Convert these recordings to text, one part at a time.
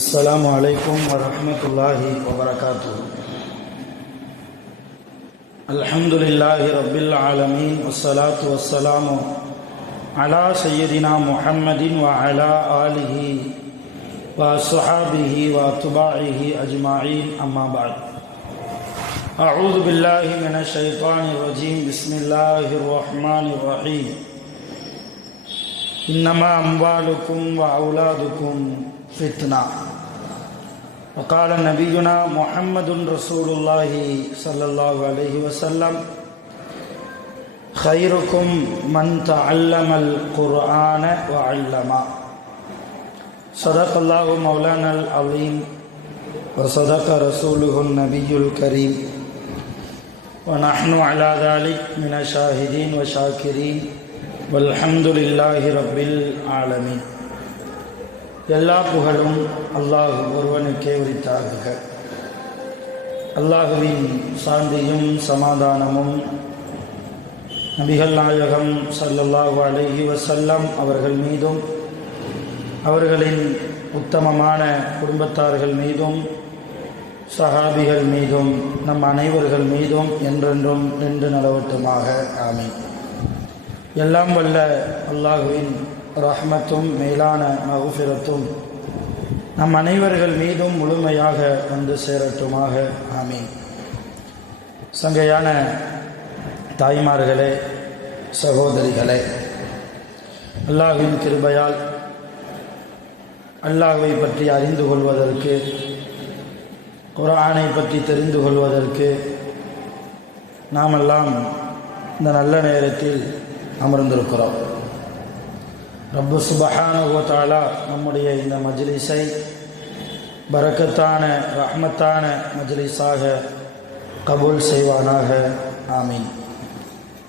السلام عليكم ورحمة الله وبركاته. الحمد لله رب العالمين والصلاة والسلام على سيدنا محمد وعلى آله وصحابه واتباعه أجمعين، أما بعد. أعوذ بالله من الشيطان الرجيم. بسم الله الرحمن الرحيم. إنما أموالكم وأولادكم فتنة. وقال نبينا محمد رسول الله صلى الله عليه وسلم: خيركم من تعلم القرآن وعلمه. صدق الله مولانا العظيم وصدق رسوله النبي الكريم، ونحن على ذلك من الشاهدين والشاكرين، والحمد لله رب العالمين. எல்லா புகழும் அல்லாஹ் ஒருவனுக்கே உரித்தாகுக. அல்லாஹுவின் சாந்தியும் சமாதானமும் நபிகள் நாயகம் ஸல்லல்லாஹு அலைஹி வஸல்லம் அவர்கள் மீதும், அவர்களின் உத்தமமான குடும்பத்தார்கள் மீதும், சஹாபிகள் மீதும், நம் அனைவர்கள் மீதும் என்றென்றும் நின்று நிலவட்டுமாக. ஆமீன். எல்லாம் வல்ல அல்லாஹுவின் ரஹ்மத்தும் மேலான மஃபிரத்தும் நம் அனைவர்கள் மீதும் முழுமையாக வந்து சேரட்டுமாக. ஆமீன். சங்கையான தாய்மார்களே, சகோதரிகளே, அல்லாஹ்வின் கிருபையால் அல்லாஹ்வை பற்றி அறிந்து கொள்வதற்கு, குர்ஆனை பற்றி தெரிந்து கொள்வதற்கு நாமெல்லாம் இந்த நல்ல நேரத்தில் அமர்ந்திருக்கிறோம். ரப்பு சுப்ஹானஹு வ தஆலா நம்முடைய இந்த மஜ்லிஸை பரக்கத்தான ரஹ்மத்தான மஜ்லிஸாக கபூல் செய்வானாக. ஆமீன்.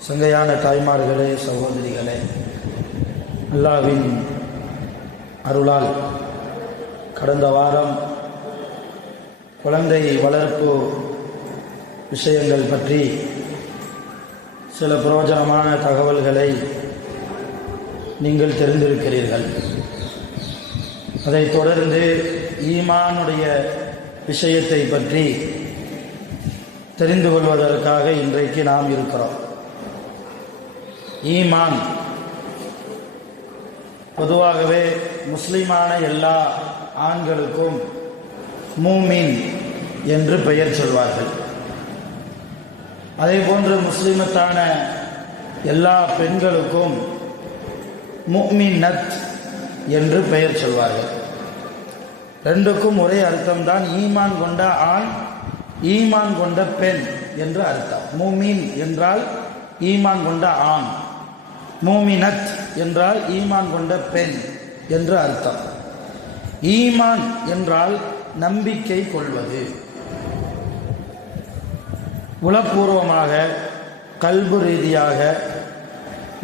சங்கையான தாய்மார்களே, சகோதரிகளே, அல்லாஹ்வின் அருளால் கடந்த வாரம் குழந்தை வளர்ப்பு விஷயங்கள் பற்றி சில பிரயோஜனமான தகவல்களை நீங்கள் தெரிந்திருக்கிறீர்கள். அதைத் தொடர்ந்து ஈமானுடைய விஷயத்தை பற்றி தெரிந்து கொள்வதற்காக இன்றைக்கு நாம் இருக்கிறோம். ஈமான் பொதுவாகவே முஸ்லிமான எல்லா ஆண்களுக்கும் மூமின் என்று பெயர் சொல்வார்கள். அதே போன்று முஸ்லிமத்தான எல்லா பெண்களுக்கும் முஃமினத் என்று பெயர் சொல்வார்கள். ரெண்டுக்கும் ஒரே அர்த்தம்தான். ஈமான் கொண்ட ஆண், ஈமான் கொண்ட பெண் என்று அர்த்தம். முஃமின் என்றால் ஈமான் கொண்ட ஆண், முஃமினத் என்றால் ஈமான் கொண்ட பெண் என்று அர்த்தம். ஈமான் என்றால் நம்பிக்கை கொள்வது, உளப்பூர்வமாக கல்பு ரீதியாக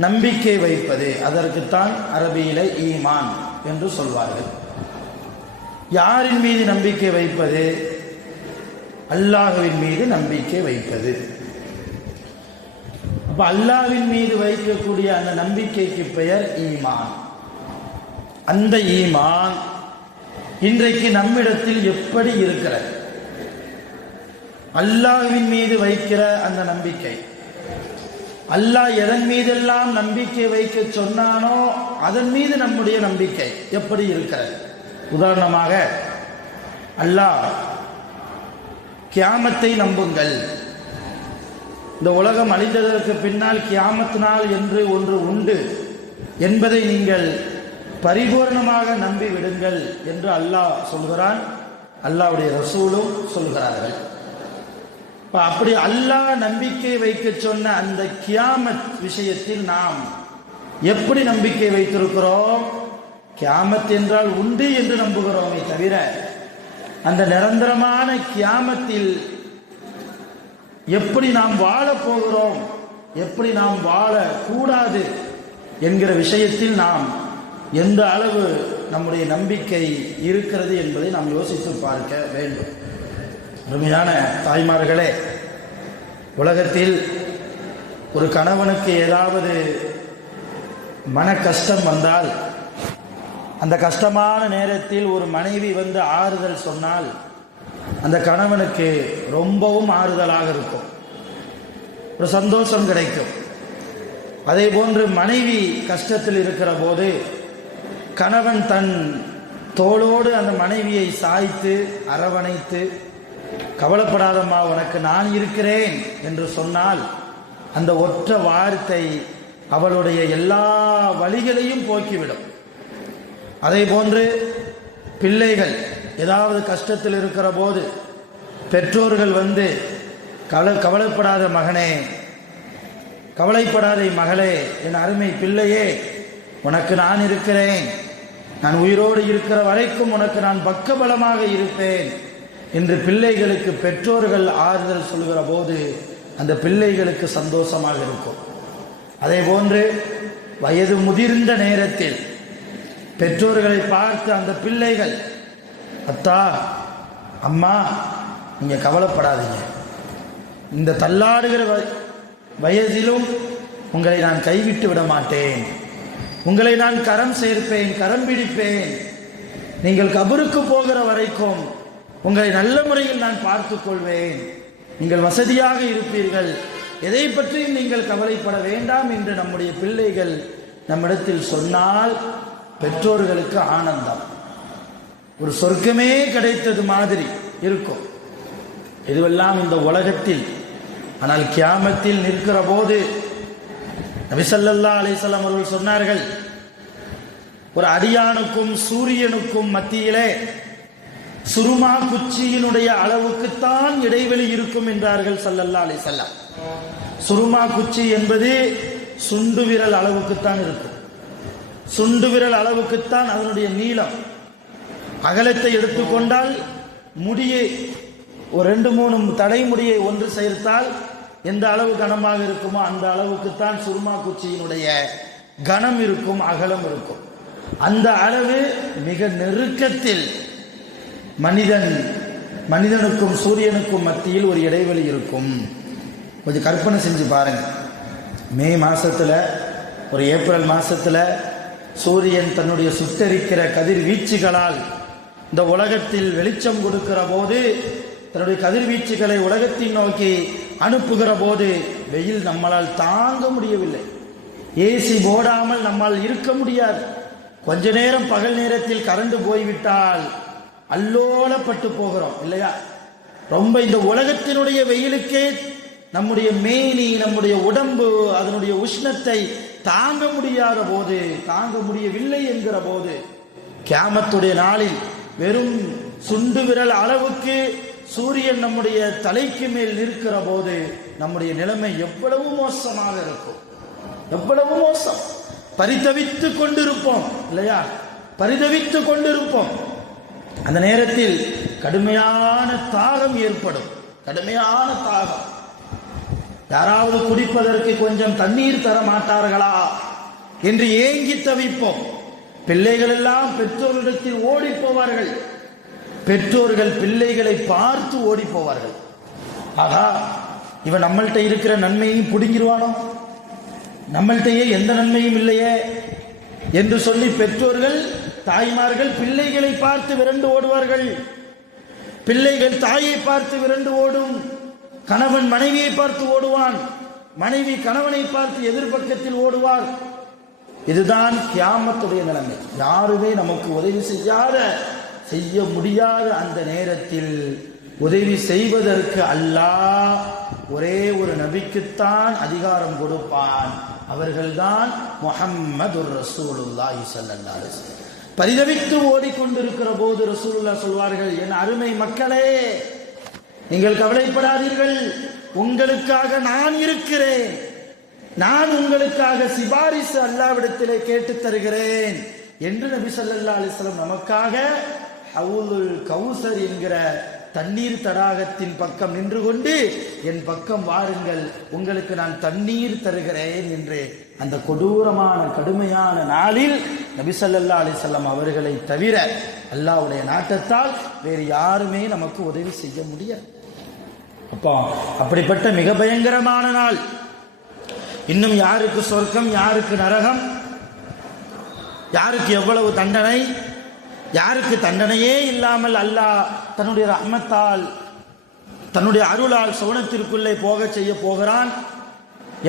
நம்பிக்கை வைப்பது. அதற்குத்தான் அரபியில ஈமான் என்று சொல்வார்கள். யாரின் மீது நம்பிக்கை வைப்பது? அல்லாஹ்வின் மீது நம்பிக்கை வைப்பது. அப்ப அல்லாஹ்வின் மீது வைக்கக்கூடிய அந்த நம்பிக்கைக்கு பெயர் ஈமான். அந்த ஈமான் இன்றைக்கு நம்மிடத்தில் எப்படி இருக்கிறது? அல்லாஹ்வின் மீது வைக்கிற அந்த நம்பிக்கை, அல்லாஹ் எதன் மீதெல்லாம் நம்பிக்கை வைக்க சொன்னானோ அதன் மீது நம்முடைய நம்பிக்கை எப்படி இருக்கிறது? உதாரணமாக, அல்லாஹ் கியாமத்தை நம்புங்கள், இந்த உலகம் அழிந்ததற்கு பின்னால் கியாமத் நாள் என்று ஒன்று உண்டு என்பதை நீங்கள் பரிபூர்ணமாக நம்பி விடுங்கள் என்று அல்லாஹ் சொல்கிறான். அல்லாஹ்வுடைய ரசூலும் சொல்கிறார்கள். அப்படி அல்லாஹ் நம்பிக்கை வைக்க சொன்ன அந்த கியாமத் விஷயத்தில் நாம் எப்படி நம்பிக்கை வைத்திருக்கிறோம்? கியாமத் என்றால் உண்டு என்று நம்புகிறோமே தவிர, அந்த நிரந்தரமான கியாமத்தில் எப்படி நாம் வாழப் போகிறோம், எப்படி நாம் வாழக்கூடாது என்கிற விஷயத்தில் நாம் எந்த அளவு நம்முடைய நம்பிக்கை இருக்கிறது என்பதை நாம் யோசித்து பார்க்க வேண்டும். அருமையான தாய்மார்களே, உலகத்தில் ஒரு கணவனுக்கு ஏதாவது மன கஷ்டம் வந்தால் அந்த கஷ்டமான நேரத்தில் ஒரு மனைவி வந்து ஆறுதல் சொன்னால் அந்த கணவனுக்கு ரொம்பவும் ஆறுதலாக இருக்கும், ஒரு சந்தோஷம் கிடைக்கும். அதே போன்று மனைவி கஷ்டத்தில் இருக்கிற போது கணவன் தன் தோளோடு அந்த மனைவியை சாய்த்து அரவணைத்து, கவலைப்படாதம்மா உனக்கு நான் இருக்கிறேன் என்று சொன்னால் அந்த ஒற்ற வார்த்தை அவளுடைய எல்லா வழிகளையும் போக்கிவிடும். அதே போன்று பிள்ளைகள் ஏதாவது கஷ்டத்தில் இருக்கிற போது பெற்றோர்கள் வந்து கவலைப்படாத மகனே, கவலைப்படாத மகளே, என் அருமை பிள்ளையே, உனக்கு நான் இருக்கிறேன், நான் உயிரோடு இருக்கிற வரைக்கும் உனக்கு நான் பக்கபலமாக இருப்பேன் என்று பிள்ளைகளுக்கு பெற்றோர்கள் ஆறுதல் சொல்கிற போது அந்த பிள்ளைகளுக்கு சந்தோஷமாக இருக்கும். அதே போன்று வயது முதிர்ந்த நேரத்தில் பெற்றோர்களை பார்த்து அந்த பிள்ளைகள், அத்தா அம்மா நீங்கள் கவலைப்படாதீங்க, இந்த தள்ளாடுகிற வயதிலும் உங்களை நான் கைவிட்டு விட மாட்டேன், உங்களை நான் கரம் சேர்ப்பேன், கரம் பிடிப்பேன், நீங்கள் கபருக்கு போகிற வரைக்கும் உங்களை நல்ல முறையில் நான் பார்த்துக் கொள்வேன், நீங்கள் வசதியாக இருப்பீர்கள், எதை பற்றியும் நீங்கள் கவலைப்பட வேண்டாம் என்று நம்முடைய பிள்ளைகள் நம்மிடத்தில் சொன்னால் பெற்றோர்களுக்கு ஆனந்தம், ஒரு சொர்க்கமே கிடைத்தது மாதிரி இருக்கும். இதுவெல்லாம் இந்த உலகத்தில். ஆனால் கியாமத்தில் நிற்கிற போது நபி ஸல்லல்லாஹு அலைஹி வஸல்லம் அவர்கள் சொன்னார்கள், ஒரு அடியானுக்கும் சூரியனுக்கும் மத்தியிலே சுருமா குச்சியினுடைய அளவுக்குத்தான் இடைவெளி இருக்கும் என்றார்கள் ஸல்லல்லாஹு அலைஹி வஸல்லம். சுருமா குச்சி என்பது சுண்டு விரல் அளவுக்குத்தான் இருக்கும், சுண்டு விரல் அளவுக்குத்தான் அதனுடைய நீளம். அகலத்தை எடுத்துக்கொண்டால் முடியை ஒரு 2-3 தலைமுடியை ஒன்று சேர்த்தால் எந்த அளவு கனமாக இருக்குமோ அந்த அளவுக்குத்தான் சுருமா குச்சியினுடைய கனம் இருக்கும், அகலம் இருக்கும். அந்த அளவு மிக நெருக்கத்தில் மனிதனுக்கும் சூரியனுக்கும் மத்தியில் ஒரு இடைவெளி இருக்கும். கொஞ்சம் கற்பனை செஞ்சு பாருங்க. மே மாசத்துல, ஒரு ஏப்ரல் மாசத்துல சூரியன் தன்னுடைய சுட்டரிக்கிற கதிர்வீச்சுகளால் இந்த உலகத்தில் வெளிச்சம் கொடுக்கிற போது, தன்னுடைய கதிர்வீச்சுகளை உலகத்தை நோக்கி அனுப்புகிற போது வெயில் நம்மளால் தாங்க முடியவில்லை. ஏசி போடாமல் நம்மால் இருக்க முடியாது. கொஞ்ச நேரம் பகல் நேரத்தில் கரண்ட் போய்விட்டால் அல்லோலப்பட்டு போகிறோம் இல்லையா? ரொம்ப இந்த உலகத்தினுடைய வெயிலுக்கே நம்முடைய மேனி, நம்முடைய உடம்பு அதனுடைய உஷ்ணத்தை தாங்க முடியாத போது, தாங்க முடியவில்லை என்கிற போது, கியாமத்துடைய நாளில் வெறும் சுண்டு விரல் அளவுக்கு சூரியன் நம்முடைய தலைக்கு மேல் நிற்கிற போது நம்முடைய நிலைமை எவ்வளவு மோசமாக இருக்கும், எவ்வளவு மோசம். பரிதவித்துக் கொண்டிருப்போம் இல்லையா? பரிதவித்துக் கொண்டிருப்போம். அந்த நேரத்தில் கடுமையான தாகம் ஏற்படும், கடுமையான தாகம். யாராவது குடிப்பதற்கு கொஞ்சம் தண்ணீர் தர மாட்டார்களா என்று ஏங்கி தவிப்போம். பிள்ளைகள் எல்லாம் பெற்றோரிடத்தில் ஓடி போவார்கள், பெற்றோர்கள் பிள்ளைகளை பார்த்து ஓடி போவார்கள். ஆகா, இவன் நம்மள்கிட்ட இருக்கிற நன்மையும் பிடுங்கிடுவானோ, நம்மள்கிட்டயே எந்த நன்மையும் இல்லையே என்று சொல்லி பெற்றோர்கள், தாய்மார்கள் பிள்ளைகளை பார்த்து விரண்டு ஓடுவார்கள். பிள்ளைகள் தாயை பார்த்து விரண்டு ஓடும். கணவன் மனைவியை பார்த்து ஓடுவான், மனைவி கணவனை பார்த்து எதிர்பக்கத்தில் ஓடுவார். இதுதான் கியாமத்துடைய நிலைமை. யாருமே நமக்கு உதவி செய்ய முடியாத அந்த நேரத்தில் உதவி செய்வதற்கு அல்லாஹ் ஒரே ஒரு நபிக்குத்தான் அதிகாரம் கொடுப்பான். அவர்கள்தான் முஹம்மதுர் ரசூலுல்லாஹி ஸல்லல்லாஹு அலைஹி வஸல்லம். பரிதவித்து ஓடிக்கொண்டிருக்கிற போது ரசூலுல்லாஹ் சொல்வார்கள், என் அருமை மக்களே, நீங்கள் கவலைப்படாதீர்கள், உங்களுக்காக நான் இருக்கிறேன், நான் உங்களுக்காக சிபாரிசு அல்லாஹ்விடத்திலே கேட்டு தருகிறேன் என்று நபி ஸல்லல்லாஹு அலைஹி வஸல்லம் நமக்காக ஹவுலுல் கௌசர் என்கிற தண்ணீர் தடாகத்தின் பக்கம் நின்று கொண்டு, என் பக்கம் வாருங்கள், உங்களுக்கு நான் தண்ணீர் தருகிறேன் என்று அந்த கொடூரமான கடுமையான நாளில் நபி ஸல்லல்லாஹு அலைஹி வஸல்லம் அவர்களை தவிர அல்லாஹ்வுடைய நாட்டத்தால் வேறு யாருமே நமக்கு உதவி செய்ய முடியாது. அப்போ அப்படிப்பட்ட மிக பயங்கரமான நாள். இன்னும் யாருக்கு சொர்க்கம் யாருக்கு நரகம் யாருக்கு எவ்வளவு தண்டனை, யாருக்கு தண்டனையே இல்லாமல் அல்லாஹ் தன்னுடைய ரஹ்மத்தால் தன்னுடைய அருளால் சுவனத்திற்குள்ளே போக செய்ய போகிறான்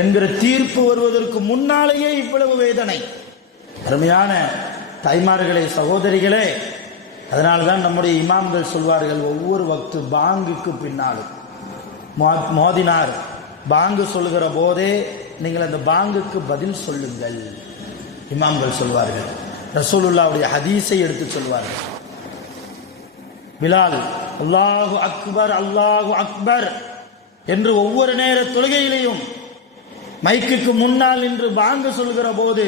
என்கிற தீர்ப்பு வருவதற்கு முன்னாலேயே இவ்வளவு வேதனை. அருமையான தாய்மார்களே, சகோதரிகளே, அதனால்தான் நம்முடைய இமாம்கள் சொல்வார்கள், ஒவ்வொரு வக்து பாங்குக்கு பின்னாலும் மோதினார் பாங்கு சொல்லுகிற போதே நீங்கள் அந்த பாங்குக்கு பதில் சொல்லுங்கள். இமாம்கள் சொல்வார்கள், ரசூலுல்லாவுடைய ஹதீஸை எடுத்து சொல்வார்கள். பிலால் அல்லாஹு அக்பர் அல்லாஹு அக்பர் என்று ஒவ்வொரு நேர தொழுகையிலையும் மைக்குக்கு முன்னால் நின்று பாங்கு சொல்கிற போது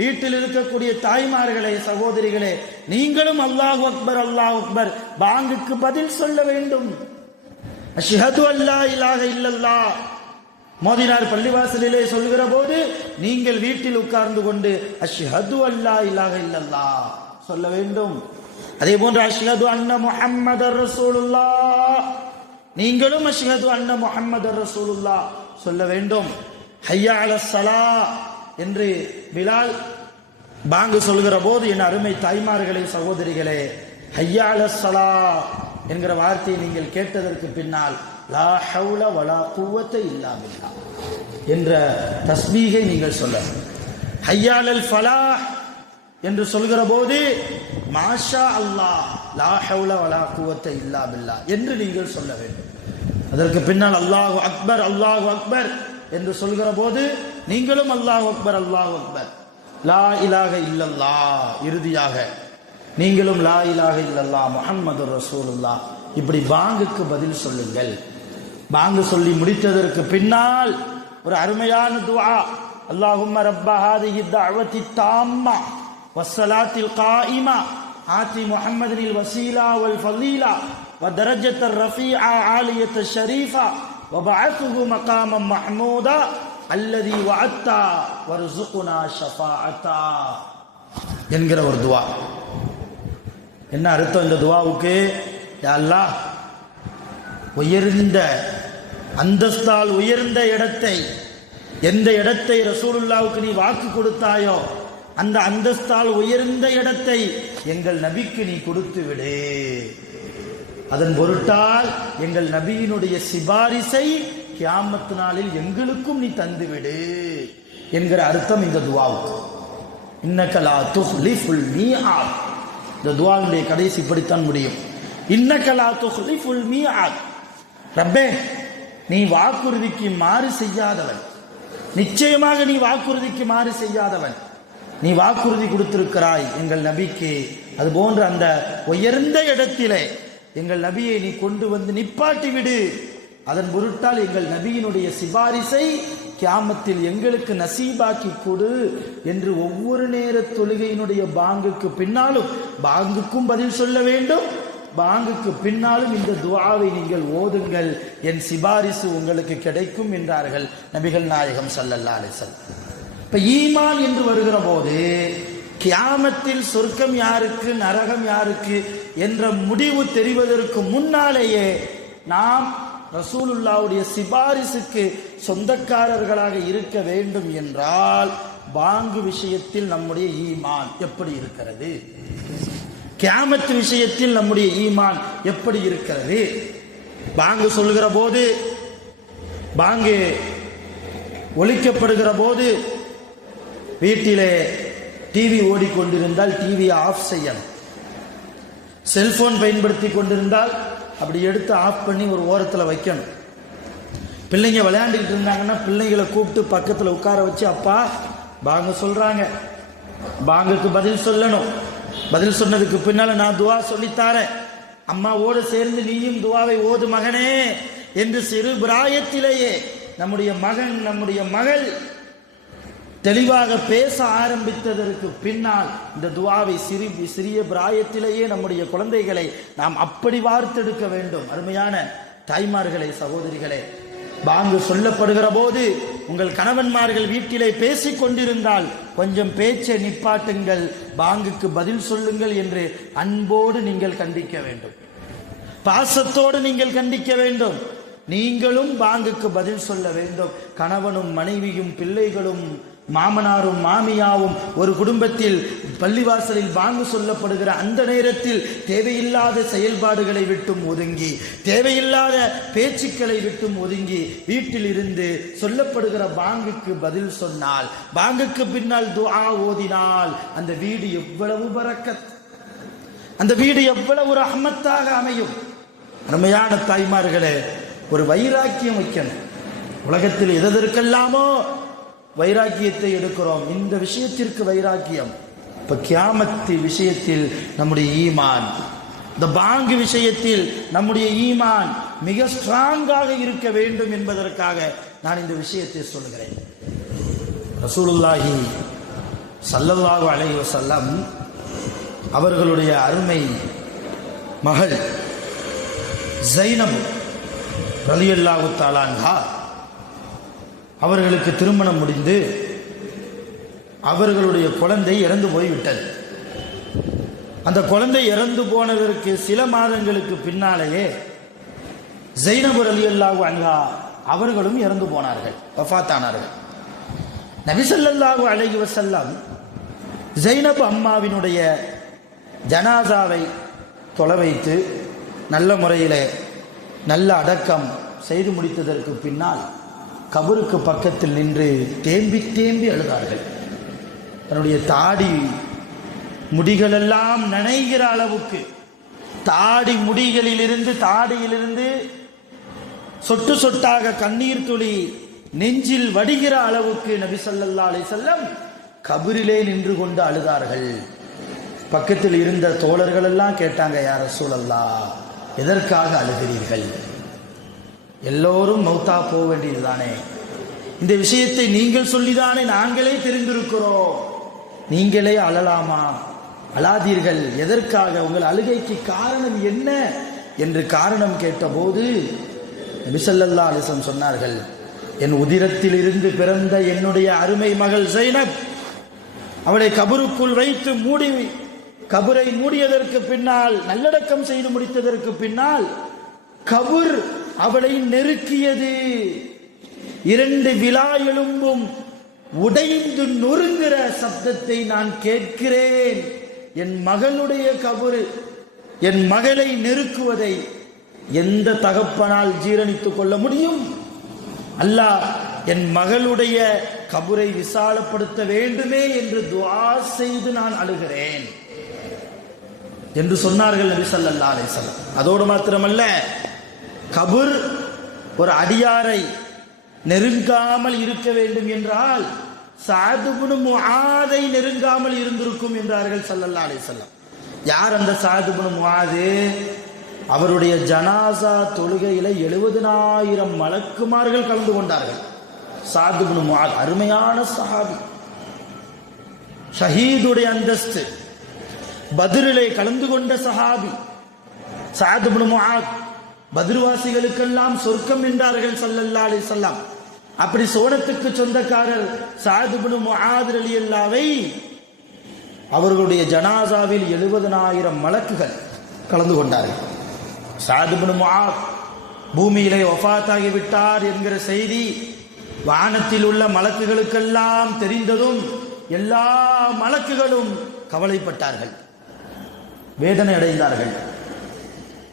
வீட்டில் இருக்கக்கூடிய தாய்மார்களே, சகோதரிகளே, நீங்களும் அல்லாஹு அக்பர் அல்லாஹு அக்பர் பாங்குக்கு பதில் சொல்ல வேண்டும். அஷ்ஹது அல்லா இலாஹ இல்லல்லாஹ் மோதினார் பள்ளிவாசலிலே சொல்கிற போது நீங்கள் வீட்டில் உட்கார்ந்து கொண்டு அஷ்ஹது அல்லா இலாஹ இல்லல்லாஹ் சொல்ல வேண்டும். அதே போன்று அஷ்ஹது அன்ன முஹம்மதர் ரசூலுல்லாஹ் நீங்களும் அஷ்ஹது அன்ன முஹம்மதர் ரசூலுல்லாஹ் சொல்ல வேண்டும். ஹய்யா அலஸ் ஸலாஹ் என்று பிலால் பாங்கு சொல்கிற போது என் அருமை தாய்மார்களே, சகோதரிகளே, ஹய்யா அலஸ் ஸலாஹ் என்கிற வார்த்தையை நீங்கள் கேட்டதற்கு பின்னால் லா ஹவுல வலா குவத்த இல்லா பில்லாஹ் என்ற தஸ்பீகை நீங்கள் சொல்ல, ஹய்யா அலல் ஃபலாஹ் என்று சொல்கிற போது மாஷா அல்லாஹ் லா ஹவுல வலா குவத்த இல்லா பில்லாஹ் என்று நீங்கள் சொல்ல வேண்டும். அதற்கு பின்னால் அல்லாஹு அக்பர் அல்லாஹு அக்பர் என்று சொல்கிற போது நீங்களும் அல்லாஹு அக்பர் அல்லாஹு அக்பர் லா இலாஹ இல்லல்லாஹ் இறுதியாக நீங்களும் லா இலாஹ இல்லல்லாஹ் முஹம்மதுர் ரசூலுல்லாஹ் இப்படி பாங்குக்கு பதில் சொல்லுங்கள். பாங்கு சொல்லி முடித்ததற்கு பின்னால் ஒரு அருமையான துஆ, அல்லாஹும்ம ரப்ப ஹாதிஹி தஅவத்தி தாம்மா வஸ்ஸலாத்தில் காயிமா ஆதி முஹம்மதில் வஸீலா வல் ஃபலீலா வதரஜத்தர் ரஃபீஆ ஆலியத்த ஷரீஃபா வபஅத்ஹு மகாமம் மஹ்மூதா அல்லதி வஅத்தா வர்ஸுக்னா ஷஃபாஅத்தா என்கிற ஒரு துஆ. என்ன அர்த்தம் இந்த துஆவுக்கு? யா அல்லாஹ், உயர்ந்த அந்தஸ்தால் உயர்ந்த இடத்தை, எந்த இடத்தை ரசூலுல்லாவுக்கு நீ வாக்கு கொடுத்தாயோ அந்த அந்தஸ்தால் உயர்ந்த இடத்தை எங்கள் நபிக்கு நீ கொடுத்து விடு. அதன் பொருட்டால் எங்கள் நபியினுடைய சிபாரிசை கியாமத் நாளில் எங்களுக்கும் நீ தந்துவிடு என்கிற அர்த்தம் இந்த துஆவுக்கு. இன்னக லா துக்லிஃபுல் மீஆத். இந்த துஆவுடைய கடைசி இப்படித்தான் முடியும். இன்னக லா துக்லிஃபுல் மீஆத். ரப்பே, நீ வாக்குறுதிக்கு மாறு செய்யாதவன், நிச்சயமாக நீ வாக்குறுதிக்கு மாறு செய்யாதவன். நீ வாக்குறுதி கொடுத்திருக்கிறாய் எங்கள் நபிக்கு, அதுபோன்று அந்த உயர்ந்த இடத்திலே எங்கள் நபியை நீ கொண்டு வந்து நிப்பாட்டி விடு. அதன் பொருட்டால் எங்கள் நபியினுடைய சிபாரிசை கியாமத்தில் எங்களுக்கு நசீபாக்கி கொடு என்று ஒவ்வொரு நேர தொழுகையினுடைய பாங்குக்கு பின்னாலும், பாங்குக்கும் பதில் சொல்ல வேண்டும், பாங்குக்கு பின்னாலும் இந்த துஆவை நீங்கள் ஓதுங்கள், என் சிபாரிசு உங்களுக்கு கிடைக்கும் என்றார்கள் நபிகள் நாயகம் ஸல்லல்லாஹு அலைஹி வஸல்லம். இப்ப ஈமான் என்று வருகிற போது கியாமத்தில் சொர்க்கம் யாருக்கு நரகம் யாருக்கு என்ற முடிவு தெரிவதற்கு முன்னாலேயே நாம் ரசூலுல்லாவுடைய சிபாரிசுக்கு சொந்தக்காரர்களாக இருக்க வேண்டும் என்றால் பாங்கு விஷயத்தில் நம்முடைய ஈமான் எப்படி இருக்கிறது, கியாமத் விஷயத்தில் நம்முடைய ஈமான் எப்படி இருக்கிறது? பாங்கு சொல்கிற போது, பாங்கு ஒலிக்கப்படுகிற போது வீட்டிலே டிவி ஓடிக்கொண்டிருந்தால் டிவியை ஆஃப் செய்யணும். செல்போன் பயன்படுத்தி கொண்டிருந்தால் அப்படி எடுத்து ஆஃப் பண்ணி ஒரு ஓரத்தில் வைக்கணும். பிள்ளைங்க விளையாண்டுக்கிட்டு இருந்தாங்கன்னா பிள்ளைங்களை கூப்பிட்டு பக்கத்தில் உட்கார வச்சு, அப்பா பாங்கு சொல்றாங்க, பாங்குக்கு பதில் சொல்லணும், பதில் சொன்னதுக்கு பின்னால நான் துவா சொல்லித்தாரேன், அம்மாவோடு சேர்ந்து நீயும் துவாவை ஓது மகனே என்று சிறு பிராயத்திலேயே நம்முடைய மகன் நம்முடைய மகள் தெளிவாக பேச ஆரம்பித்ததற்கு பின்னால் இந்த துவாவை சிறிய பிராயத்திலேயே நம்முடைய குழந்தைகளை நாம் அப்படி வார்த்தெடுக்க வேண்டும். அருமையான தாய்மார்களே, சகோதரிகளே, பாங்கு சொல்லப்படுகிற போது உங்கள் கணவன்மார்கள் வீட்டிலே பேசிக் கொண்டிருந்தால் கொஞ்சம் பேச்சை நிப்பாட்டுங்கள், பாங்குக்கு பதில் சொல்லுங்கள் என்று அன்போடு நீங்கள் கண்டிக்க வேண்டும், பாசத்தோடு நீங்கள் கண்டிக்க வேண்டும். நீங்களும் பாங்குக்கு பதில் சொல்ல வேண்டும். கணவனும் மனைவியும் பிள்ளைகளும் மாமனாரும் மாமியாவும் ஒரு குடும்பத்தில் பள்ளிவாசலில் பாங்கு சொல்லப்படுகிற அந்த நேரத்தில் தேவையில்லாத செயல்பாடுகளை விட்டும் ஒதுங்கி, தேவையில்லாத பேச்சுக்களை விட்டும் ஒதுங்கி வீட்டில் இருந்து சொல்லப்படுகிற பாங்குக்கு பதில் சொன்னால், பாங்குக்கு பின்னால் துஆ ஓதினால் அந்த வீடு எவ்வளவு பரக்கத், அந்த வீடு எவ்வளவு ரஹ்மத்தாக அமையும். அருமையான தாய்மார்களே, ஒரு வைராக்கியம் வைக்கணும். உலகத்தில் எதற்கெல்லாமோ வைராக்கியத்தை எடுக்கிறோம், இந்த விஷயத்திற்கு வைராக்கியம். இப்ப கியாமத்து விஷயத்தில் நம்முடைய ஈமான், இந்த பாங்கு விஷயத்தில் நம்முடைய ஈமான் மிக ஸ்ட்ராங்காக இருக்க வேண்டும் என்பதற்காக நான் இந்த விஷயத்தை சொல்கிறேன். ரசூலுல்லாஹி ஸல்லல்லாஹு அலைஹி வஸல்லம் அவர்களுடைய அருமை மகள் ஸைனப் ரலியல்லாஹு தஆலா அன்ஹா அவர்களுக்கு திருமணம் முடிந்து அவர்களுடைய குழந்தை இறந்து போய்விட்டது. அந்த குழந்தை இறந்து போனதற்கு சில மாதங்களுக்கு பின்னாலேயே ஸைனப் ரலியல்லாஹு அன்ஹா அவர்களும் இறந்து போனார்கள், வஃபாத்தானார்கள். நபி ஸல்லல்லாஹு அலைஹி வஸல்லம் ஸைனப் அம்மாவினுடைய ஜனாசாவை தொலை வைத்து நல்ல முறையில் நல்ல அடக்கம் செய்து முடித்ததற்கு பின்னால் கபருக்கு பக்கத்தில் நின்று தேம்பி தேம்பி அழுதார்கள். தன்னுடைய தாடி முடிகளெல்லாம் நனைகிற அளவுக்கு, தாடி முடிகளிலிருந்து தாடியிலிருந்து சொட்டு சொட்டாக கண்ணீர் துளி நெஞ்சில் வடிகிற அளவுக்கு நபி ஸல்லல்லாஹு அலைஹி வஸல்லம் கபரிலே நின்று கொண்டு அழுதார்கள். பக்கத்தில் இருந்த தோழர்கள் எல்லாம் கேட்டாங்க, யா ரசூலல்லாஹ், எதற்காக அழுகிறீர்கள்? எல்லோரும் மௌத்தா போக வேண்டியதுதானே, இந்த விஷயத்தை நீங்கள் சொல்லிதானே நாங்களே தெரிந்திருக்கிறோம், நீங்களே அழலாமா? அழாதீர்கள், எதற்காக, உங்கள் அழுகைக்கு காரணம் என்ன என்று காரணம் கேட்டபோது நபி ஸல்லல்லாஹு அலைஹி வஸல்லம் சொன்னார்கள், என் உதிரத்தில் இருந்து பிறந்த என்னுடைய அருமை மகள் ஸைனப், அவளை கபருக்குள் வைத்து கபரை மூடியதற்கு பின்னால், நல்லடக்கம் செய்து முடித்ததற்கு பின்னால் கபர் அவளை நெருக்கியது. 2 விலா எலும்பும் உடைந்து நொறுங்குகிற சப்தத்தை நான் கேட்கிறேன். என் மகளுடைய கபர், என் மகளை நெருக்குவதை எந்த தகப்பனால் ஜீரணித்துக் கொள்ள முடியும்? அல்லாஹ் என் மகளுடைய கபரை விசாலப்படுத்த வேண்டுமே என்று துஆ செய்து நான் அழுகிறேன் என்று சொன்னார்கள் நபி ஸல்லல்லாஹு அலைஹி வஸல்லம். அதோடு மாத்திரமல்ல, கபர் ஒரு அடியாரை நெருங்காமல் இருக்க வேண்டும் என்றால் சஅத் இப்னு முஆதை நெருங்காமல் இருந்திருக்கும் என்றார்கள் ஸல்லல்லாஹு அலைஹி வஸல்லம். யார் அந்த சஅத் இப்னு முஆது? அவருடைய ஜனாசா தொழுகையில 70,000 மலக்குமார்கள் கலந்து கொண்டார்கள். சஅத் இப்னு முஆத் அருமையான சஹாபி, ஷஹீதுடைய அந்தஸ்து, பத்ரிலே கலந்து கொண்ட சஹாபி சஅத் இப்னு முஆத். பத்ருவாசிகளுக்கெல்லாம் சொர்க்கம் என்றார்கள் ஸல்லல்லாஹு அலைஹி வஸல்லம். அப்படி சோனத்துக்கு சொந்தக்காரர் சஅத் இப்னு முஆத் ரலியல்லாஹு அவர்களுடைய ஜனாசாவில் 70,000 மலக்குகள் கலந்து கொண்டார்கள். சஅத் இப்னு முஆத் பூமியிலே வஃபாத்தாகி விட்டார் என்கிற செய்தி வானத்தில் உள்ள மலக்குகளுக்கெல்லாம் தெரிந்ததும் எல்லா மலக்குகளும் கவலைப்பட்டார்கள், வேதனை அடைந்தார்கள்.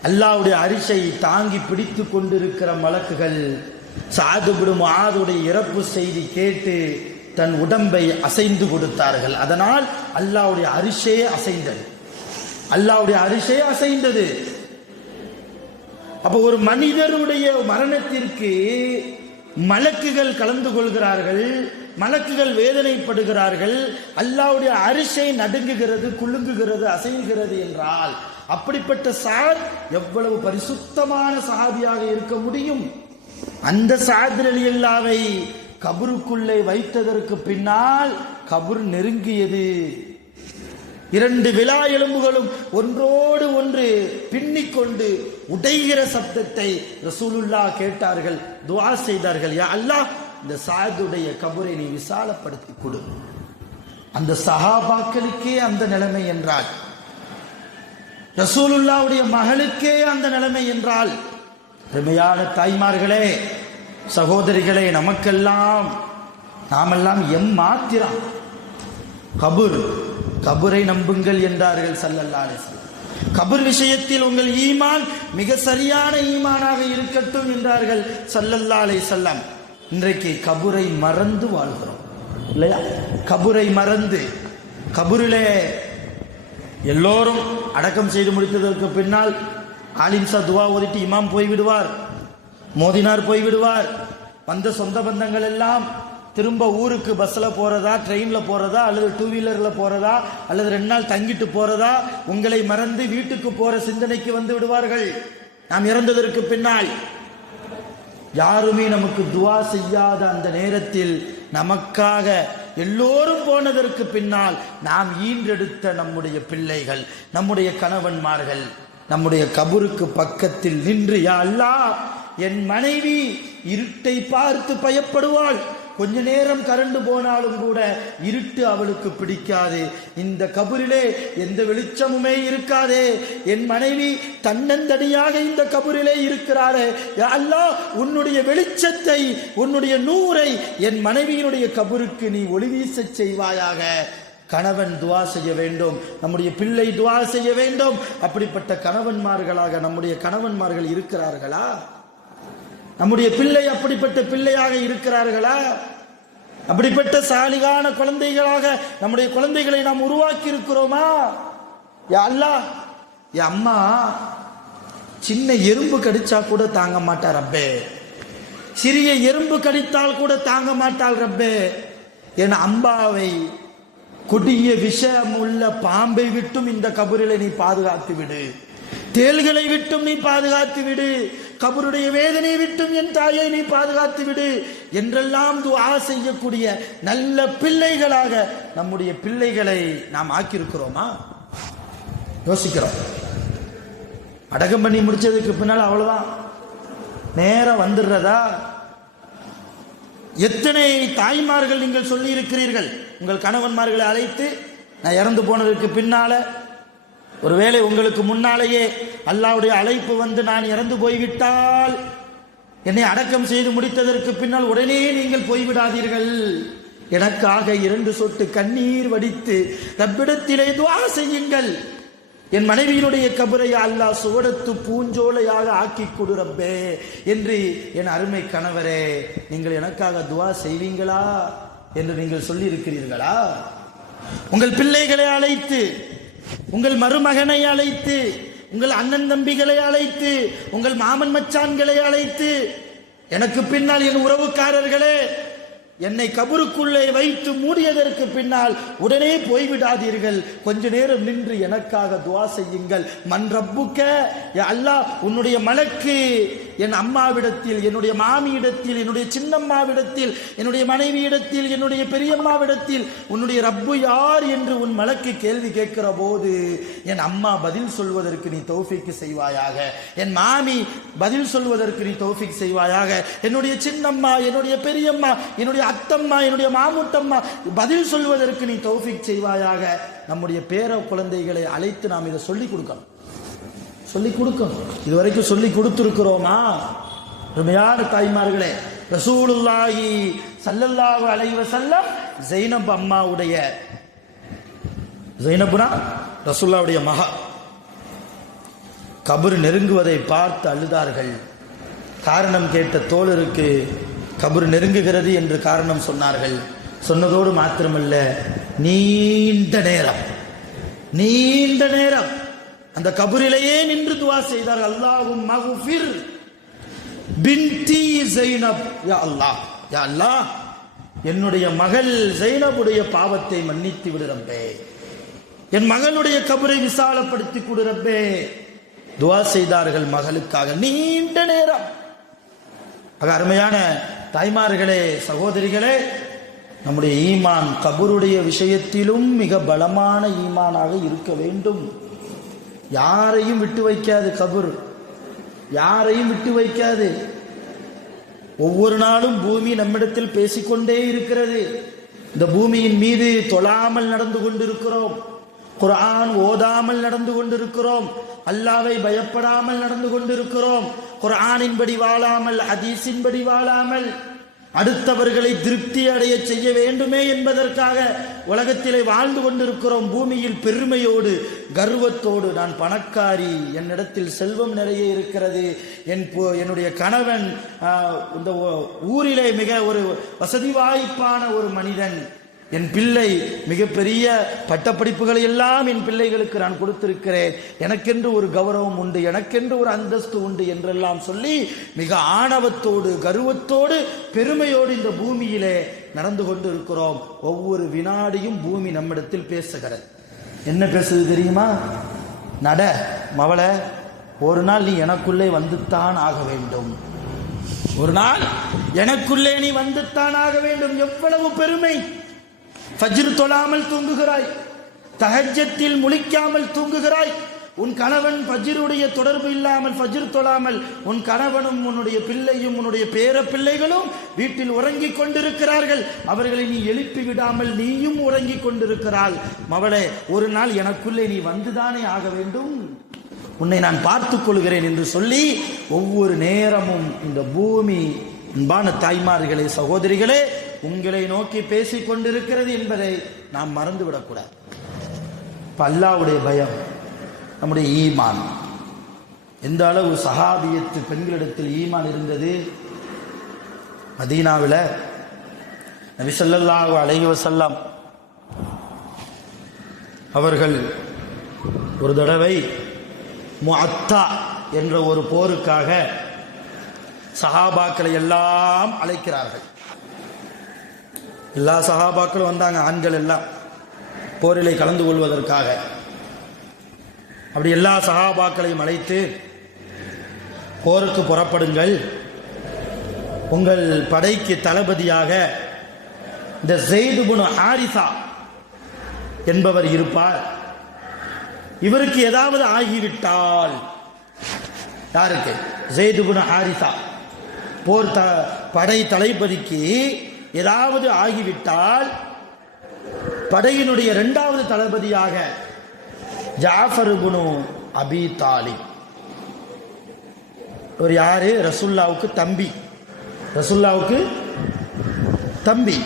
அல்லாஹ்வுடைய அரிசை தாங்கி பிடித்து கொண்டிருக்கிற மலக்குகள் சஅத் இப்னு முஆதுடைய இறப்பு செய்தி கேட்டு தன் உடம்பை அசைந்து கொடுத்தார்கள். அதனால் அல்லாஹ்வுடைய அரிசே அசைந்தது, அல்லாஹ்வுடைய அரிசே அசைந்தது. அப்போ ஒரு மனிதருடைய மரணத்திற்கு மலக்குகள் கலந்து கொள்கிறார்கள், மலக்குகள் வேதனைப்படுகிறார்கள், அல்லாஹ்வுடைய அரிசை நடுங்குகிறது, குலுங்குகிறது, அசைகிறது என்றால் அப்படிப்பட்ட சஅத் எவ்வளவு பரிசுத்தமான சஹாபியாக இருக்க முடியும்? அந்த சஅத் ரலியல்லாஹு கபருக்குள்ளே வைத்ததற்கு பின்னால் கபர் நெருங்கியது. 2 விலா எலும்புகளும் ஒன்றோடு ஒன்று பின்னிக்கொண்டு உடைகிற சப்தத்தை ரசூலுல்லாஹ் கேட்டார்கள், துஆ செய்தார்கள், யா அல்லாஹ், இந்த சஅதுடைய கபரை நீ விசாலப்படுத்தி கொடு. அந்த சஹாபாக்களுக்கே அந்த நிலைமை என்றால், ரசூலுல்லாஹ்வுடைய மகளுக்கே அந்த நிலைமை என்றால், அருமையான தாய்மார்களே, சகோதரிகளே, நமக்கெல்லாம் நாமெல்லாம் மாத்திரம் கபுரை நம்புங்கள் என்றார்கள் ஸல்லல்லாஹு அலைஹி வஸல்லம். கபர் விஷயத்தில் உங்கள் ஈமான் மிக சரியான ஈமானாக இருக்கட்டும் என்றார்கள் ஸல்லல்லாஹு அலைஹி வஸல்லம். இன்றைக்கு கபுரை மறந்து வாழ்கிறோம் இல்லையா? கபுரை மறந்து, கபுரிலே எல்லோரும் அடக்கம் செய்து முடித்ததற்கு பின்னால் ஆலிம்சா துவா ஓதிட்டு இமாம் போய்விடுவார், மோதினார் போய்விடுவார். வந்த சொந்த பந்தங்கள் எல்லாம் திரும்ப ஊருக்கு பஸ்ஸில் போகிறதா, ட்ரெயினில் போகிறதா, அல்லது டூ வீலரில் போகிறதா, அல்லது 2 நாள் தங்கிட்டு போகிறதா, உங்களை மறந்து வீட்டுக்கு போகிற சிந்தனைக்கு வந்து விடுவார்கள். நாம் இறந்ததற்கு பின்னால் யாருமே நமக்கு துவா செய்யாத அந்த நேரத்தில் நமக்காக எல்லோரும் போனதற்கு பின்னால் நாம் ஈன்றெடுத்த நம்முடைய பிள்ளைகள், நம்முடைய கணவன்மார்கள் நம்முடைய கபருக்கு பக்கத்தில் நின்று, யா அல்லாஹ், என் மனைவி இருட்டை பார்த்து பயப்படுவாள், கொஞ்ச நேரம் கரண்டு போனாலும் கூட இருட்டு அவளுக்கு பிடிக்காது, இந்த கபரிலே எந்த வெளிச்சமுமே இருக்காதே, என் மனைவி தன்னந்தனியாக இந்த கபரிலே இருக்கிறாரே, யா அல்லாஹ், உன்னுடைய வெளிச்சத்தை, உன்னுடைய நூரை என் மனைவியினுடைய கபருக்கு நீ ஒளி வீச செய்வாயாக. கணவன் துவா செய்ய வேண்டும், நம்முடைய பிள்ளை துவா செய்ய வேண்டும். அப்படிப்பட்ட கணவன்மார்களாக நம்முடைய கணவன்மார்கள் இருக்கிறார்களா? நம்முடைய பிள்ளை அப்படிப்பட்ட பிள்ளையாக இருக்கிறார்களா? அப்படிப்பட்ட சாலிகான குழந்தைகளாக நம்முடைய குழந்தைகளை நாம் உருவாக்கி இருக்கிறோமா? யா அல்லாஹ், என் அம்மா சின்ன எறும்பு கடிச்சா கூட தாங்க மாட்டார் ரப்பே, சிறிய எறும்பு கடித்தால் கூட தாங்க மாட்டாள் ரப்பே, என் அம்பாவை கொடிய விஷம் உள்ள பாம்பை விட்டும் இந்த கபரிலை நீ பாதுகாத்து விடு, தேள்களை விட்டும் நீ பாதுகாத்து விடு, கபருடைய வேதனையை விட்டும் என் தாயை நீ பாதுகாத்து விடு என்றெல்லாம் துஆ செய்யக்கூடிய நல்ல பிள்ளைகளாக நம்முடைய பிள்ளைகளை நாம் ஆக்கியிருக்கிறோமா? யோசிக்கிறோம். அடக்கம் பண்ணி முடிச்சதுக்கு பின்னால் அவ்வளவுதான், நேரம் வந்துடுறதா? எத்தனை தாய்மார்கள் நீங்கள் சொல்லி இருக்கிறீர்கள், உங்கள் கணவன்மார்களை அழைத்து, நான் இறந்து போனதற்கு பின்னால, ஒருவேளை உங்களுக்கு முன்னாலேயே அல்லாஹ்வுடைய அழைப்பு வந்து நான் இறந்து போய்விட்டால், என்னை அடக்கம் செய்து முடித்ததற்கு பின்னால் உடனே நீங்கள் போய்விடாதீர்கள், எனக்காக 2 சொட்டு கண்ணீர் வடித்து ரப்பிடத்திலே துஆ செய்யுங்கள், என் மனைவியினுடைய கபரை அல்லாஹ் சுவடத்து பூஞ்சோலையாக ஆக்கி கொடு ரப்பே என்று என் அருமை கணவரே, நீங்கள் எனக்காக துஆ செய்வீங்களா என்று நீங்கள் சொல்லி இருக்கிறீர்களா? உங்கள் பிள்ளைகளை அழைத்து, உங்கள் மருமகனை அழைத்து, உங்கள் அண்ணன் தம்பிகளை அழைத்து, உங்கள் மாமன் மச்சான்களை அழைத்து, எனக்கு பின்னால் என் உறவுக்காரர்களே, என்னை கபருக்குள்ளே வைத்து மூடியதற்கு பின்னால் உடனே போய்விடாதீர்கள், கொஞ்ச நேரம் நின்று எனக்காக துஆ செய்யுங்கள். மன் ரப்புக்க, யா அல்லாஹ், உன்னுடைய மலக்கு என் அம்மாவிடத்தில், என்னுடைய மாமியிடத்தில், என்னுடைய சின்னம்மாவிடத்தில், என்னுடைய மனைவியிடத்தில், என்னுடைய பெரியம்மாவிடத்தில் உன்னுடைய ரப்பு யார் என்று உன் மலக்கு கேள்வி கேட்கிற போது என் அம்மா பதில் சொல்வதற்கு நீ தௌஃபீக் செய்வாயாக, என் மாமி பதில் சொல்வதற்கு நீ தௌஃபீக் செய்வாயாக, என்னுடைய சின்னம்மா, என்னுடைய பெரியம்மா, என்னுடைய அத்தம்மா, என்னுடைய மாமுட்டம்மா பதில் சொல்வதற்கு நீ தௌஃபீக் செய்வாயாக. நம்முடைய பேர குழந்தைகளை அழைத்து நாம் இதை சொல்லிக் கொடுக்கணும், சொல்லிக் கொடுக்கணும். இதுவரைக்கும் சொல்லி கொடுத்திருக்கிறோமா? அருமையான தாய்மார்களே, ரசூலுல்லாஹி ஸல்லல்லாஹு அலைஹி வஸல்லம் ஜைனப் அம்மாவுடைய, ஜைனப்னா ரசூலுல்லாஹ்வுடைய மகா, கபர் நெருங்குவதை பார்த்து அழுதார்கள். காரணம் கேட்ட தோழருக்கு கபர் நெருங்குகிறது என்று காரணம் சொன்னார்கள். சொன்னதோடு மாத்திரமல்ல, நீண்ட நேரம் அந்த கபரிலேயே நின்று துஆ செய்தார்கள். அல்லாஹும்ம மக்ஃபிர் பின்தி ஸைனப், யா அல்லாஹ், யா அல்லாஹ், என்னுடைய மகள் ஸைனபுடைய பாவத்தை மன்னித்து விடு ரப்பே, என் மகளுடைய கபரை விசாலப்படுத்தி கொடு ரப்பே. துஆ செய்தார்கள் மகளுக்காக நீண்ட நேரம். அருமையான தாய்மார்களே, சகோதரிகளே, நம்முடைய ஈமான் கபருடைய விஷயத்திலும் மிக பலமான ஈமானாக இருக்க வேண்டும். யாரையும் விட்டு வைக்காது கபர், யாரையும் விட்டு வைக்காது. ஒவ்வொரு நாளும் பூமி நம்மிடத்தில் பேசிக்கொண்டே இருக்கிறது. இந்த பூமியின் மீது தொழாமல் நடந்து கொண்டிருக்கிறோம், குர்ஆன் ஓதாமல் நடந்து கொண்டிருக்கிறோம், அல்லாஹ்வை பயப்படாமல் நடந்து கொண்டிருக்கிறோம், குர்ஆனின்படி வாழாமல், ஹதீஸின்படி வாழாமல், அடுத்தவர்களை திருப்தி அடைய செய்ய வேண்டுமே என்பதற்காக உலகத்திலே வாழ்ந்து கொண்டிருக்கிறோம். பூமியில் பெருமையோடு கர்வத்தோடு நான் பணக்காரி, என்னிடத்தில் செல்வம் நிறைய இருக்கிறது, என்னுடைய கணவன் இந்த ஊரிலே மிக ஒரு வசதி வாய்ப்பான ஒரு மனிதன், என் பிள்ளை மிகப்பெரிய பட்டப்படிப்புகளை எல்லாம் என் பிள்ளைகளுக்கு நான் கொடுத்திருக்கிறேன், எனக்கென்று ஒரு கௌரவம் உண்டு, எனக்கென்று ஒரு அந்தஸ்து உண்டு என்றெல்லாம் சொல்லி மிக ஆணவத்தோடு கர்வத்தோடு பெருமையோடு இந்த பூமியிலே நடந்து கொண்டு இருக்கிறோம். ஒவ்வொரு வினாடியும் பூமி நம்மிடத்தில் பேசுகிறது. என்ன பேசுது தெரியுமா? நட மவள, ஒரு நாள் நீ எனக்குள்ளே வந்துத்தான் ஆக வேண்டும், ஒரு நாள் எனக்குள்ளே நீ வந்துத்தான் ஆக வேண்டும். எவ்வளவு பெருமை! ஃபஜ்ர் தொழாமல் தூங்குகிறாய், தஹஜ்ஜத்தில் முழிக்காமல் தூங்குகிறாய், உன் கணவன் ஃபஜ்ருடைய தொடர்பு இல்லாமல் ஃபஜ்ர் தொழாமல் உன் கணவனும் உன்னுடைய பிள்ளையும் உன்னுடைய பேர பிள்ளைகளும் வீட்டில் உறங்கிக் கொண்டிருக்கிறார்கள். அவர்களை நீ எழுப்பி விடாமல் நீயும் உறங்கிக் கொண்டிருக்கிறாள். மவளே, ஒரு நாள் எனக்குள்ளே நீ வந்துதானே ஆக வேண்டும், உன்னை நான் பார்த்துக் கொள்கிறேன் என்று சொல்லி ஒவ்வொரு நேரமும் இந்த பூமி அன்பான தாய்மார்களே, சகோதரிகளே, உங்களை நோக்கி பேசிக் கொண்டிருக்கிறது என்பதை நாம் மறந்துவிடக்கூடாது. அல்லாஹ்வுடைய பயம், நம்முடைய ஈமான், எந்த அளவு சஹாபியத்து பெண்களிடத்தில் ஈமான் இருந்தது. மதீனாவில் நபி ஸல்லல்லாஹு அலைஹி வஸல்லம் அவர்கள் ஒரு தடவை முஅத்தா என்ற ஒரு போருக்காக சஹாபாக்களை எல்லாம் அழைக்கிறார்கள். எல்லா சஹாபாக்களும் வந்தாங்க, ஆண்கள் எல்லாம் போரிலே கலந்து கொள்வதற்காக. அப்படி எல்லா சஹாபாக்களையும் அழைத்து, போருக்கு புறப்படுங்கள், உங்கள் படைக்கு தளபதியாக இந்த ஸெய்த் இப்னு ஹாரிஸா என்பவர் இருப்பார், இவருக்கு ஏதாவது ஆகிவிட்டால், யாருக்கு? ஸெய்த் இப்னு ஹாரிஸா போர் படை தளபதிக்கு ஏதாவது ஆகிவிட்டால் படையினுடைய இரண்டாவது தளபதியாக ஜாஃபர் இப்னு அபி தாலிப், ஒரு யாரு? ரசூலுல்லாஹ்வுக்கு தம்பி, ரசூலுல்லாஹ்வுக்கு தம்பி.